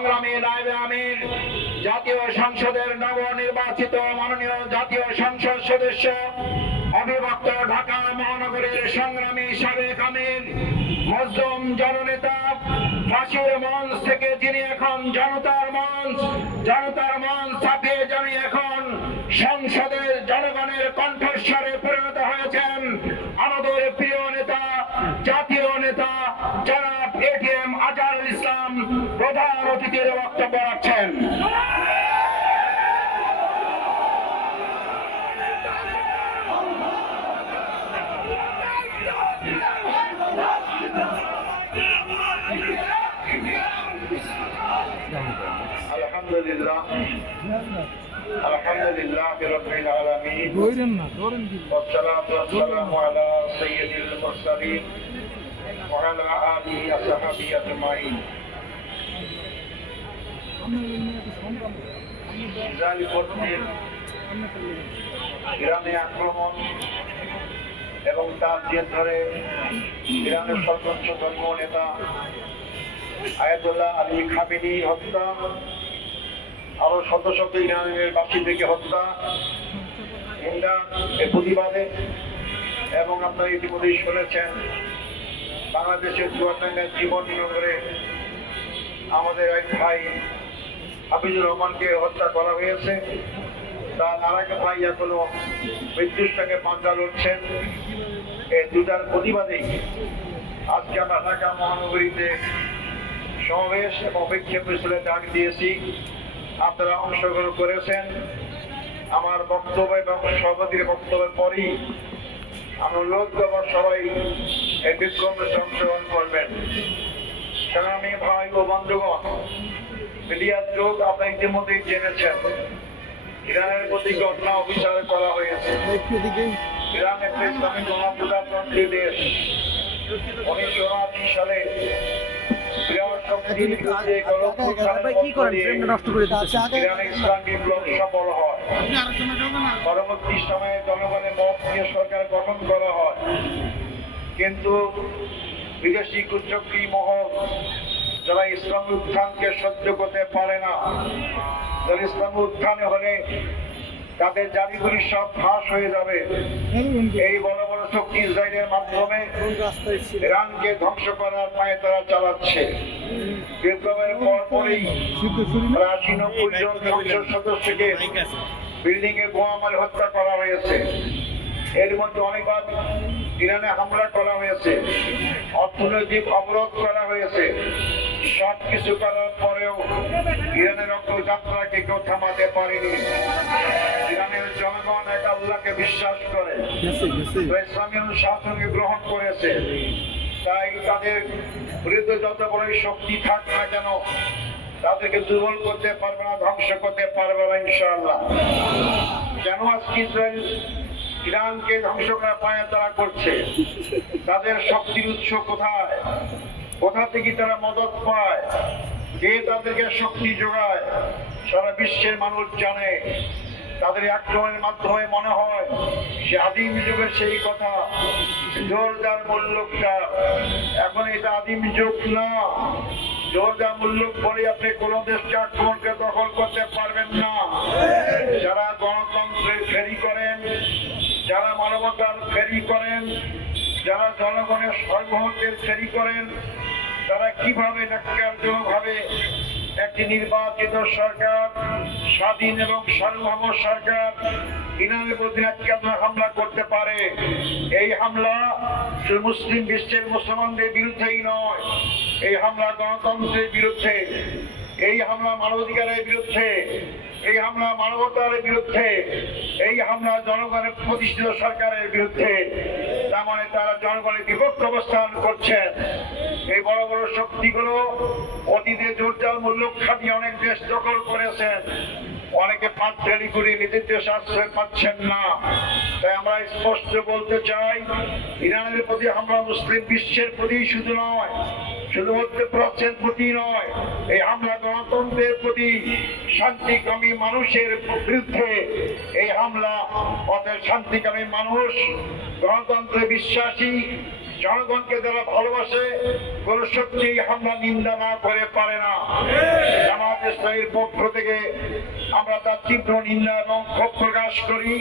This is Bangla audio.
সংগ্রামী নায়েবে আমির, জাতীয় সংসদের নবনির্বাচিত মাননীয় জাতীয় সংসদ সদস্য, অবিভক্ত ঢাকা মহানগরীর সংগ্রামী সাবেক আমির, মজলুম জননেতা, ফাঁসির মঞ্চ থেকে যিনি এখন জনতার মঞ্চ ছাপিয়ে যিনি এখন সংসদের জনগণের কণ্ঠস্বরে পরিণত হয়েছেন, আমাদের প্রিয় নেতা, জাতীয় নেতা জনাব এটিএম আজহারুল ইসলাম প্রধান অতিথির বক্তব্য রাখছেন। আলহামদুলিল্লাহ রাব্বিল আলামিন ওয়াসসালাতু ওয়াসসালামু আলা সাইয়্যিদিল মুরসালিন ওয়া আলা আলিহি ওয়া সাহবিহি আজমাইন। ইসরায়েল কর্তৃক ইরানে আক্রমণ এবং তার জের ধরে ইরানের সর্বোচ্চ ধর্মীয় নেতা আয়াতুল্লাহ আলী খামেনি হত্যা, আরো শত শত ইরানের বাসিন্দাকে হত্যা, এর প্রতিবাদে এবং আপনারা ইতিমধ্যেই শুনেছেন বাংলাদেশের চুয়াডাঙ্গার জীবননগরে আমাদের এক ভাই হাফিজুর রহমানকে হত্যা করা হয়েছে। তার আরেক ভাই এখনো মৃত্যুর সঙ্গে পাঞ্জা লড়ছেন। এই দুটার প্রতিবাদেই আজকে আমরা ঢাকা মহানগরীতে সমাবেশ এবং বিক্ষোভ মিছিলের ডাক দিয়েছি। আপনারা অংশগ্রহণ করেছেন। আমার বক্তব্য এবং সভাপতির বক্তব্যের পরই আমি অনুরোধ করব সবাই এই বিক্ষোভে অংশগ্রহণ করবেন। সংগ্রামী ভাই ও বন্ধুগণ, মিডিয়ার যুগ আপনারা ইতিমধ্যেই জেনেছেন ইরানের প্রতি ঘটনা অবিচার করা হয়েছে। ইরান একটা ইসলামিক গণপ্রজাতন্ত্রী দেশ। 1979 সালে পরবর্তী সময়ে জনগণের মত নিয়ে সরকার গঠন করা হয়, কিন্তু বিদেশি কুচক্রী মহল যারা ইসলামী উত্থানকে সহ্য করতে পারে না, যারা ইসলামী উত্থানে হলে তাদের জাতিগুলি সব ফাঁস হয়ে যাবে, এই বড় বড় শক্তি ইসরায়েলের মাধ্যমে ইরানকে ধ্বংস করার পায়ে তারা চালাচ্ছে। বিপ্লবের পরপরই 80-90 জন সংসদ সদস্যকে বিল্ডিং এ বোমা মারে হত্যা করা হয়েছে। এর মধ্যে অনেকবার ইরানে হামলা করা হয়েছে, অর্থনৈতিক অবরোধ করা হয়েছে। সবকিছু করার পরেও ইরানের অগ্রযাত্রাকে কেউ থামাতে পারেনি। ইরানের জনগণ এক আল্লাহকে বিশ্বাস করে, ইসলামী অনুশাসনকে গ্রহণ করেছে। তাই তাদের বিরুদ্ধে যত বড়ই শক্তি থাক না কেন তাদেরকে দুর্বল করতে পারবে না, ধ্বংস করতে পারবে না ইনশাআল্লাহ। কেন আজকে ইসরায়েল ইরানকে ধ্বংস করার পায়ে তারা করছে? তাদের শক্তির উৎস কোথায়? কোথা থেকে তারা মদত পায়? কে তাদেরকে শক্তি যোগায়? সারা বিশ্বের মানুষ জানে। তাদের আক্রমণের মাধ্যমে মনে হয় সে আদিম যুগের সেই কথা, জোরদার মুল্লুকটা। এখন এটা আদিম যুগ না। জোরদার মুল্লুক বলে আপনি কোন দেশকে আক্রমণকে দখল করতে পারবেন না। যারা গণতন্ত্রের ফেরি করেন, যারা মানবতার ফেরি করেন, যারা জনগণের সার্বভৌমত্বের ফেরি করেন, তারা কিভাবে ন্যাক্কারজনকভাবে একটি নির্বাচিত সরকার, স্বাধীন এবং সার্বভৌম সরকার ইরানের প্রতি হামলা করতে পারে? এই হামলা শুধু মুসলিম বিশ্বের মুসলমানদের বিরুদ্ধেই নয়, এই হামলা গণতন্ত্রের বিরুদ্ধে, এই হামলা মানবাধিকারের বিরুদ্ধে, এই হামলা মানবতার বিরুদ্ধে, এই হামলা জনগণের প্রতিষ্ঠিত সরকারের বিরুদ্ধে। তার মানে তারা জনগণের বিভক্ত অবস্থান করছেন। এই বড় বড় শক্তিগুলো অতীতে জোরদার মূল্য খাটিয়ে অনেক দেশ দখল করেছেন, অনেকে পাঁচটারি করে নিজের দেশে আশ্রয় পাচ্ছেন না। তাই আমরা স্পষ্ট বলতে চাই, ইরানের প্রতি হামলা মুসলিম বিশ্বের প্রতি শুধু নয়, শুধু মধ্যপ্রাচ্যের প্রতি নয়, এই হামলা গণতন্ত্রের প্রতি, শান্তিকামী মানুষের বিরুদ্ধে এই হামলা। অতএব শান্তিকামী মানুষ, গণতন্ত্রে বিশ্বাসী জনগণকে যারা ভালোবাসে, কোন শক্তি হামলা নিন্দা না করে পারে না। ইসলামীর পক্ষ থেকে আমরা তার তীব্র নিন্দা এবং ক্ষোভ প্রকাশ করি।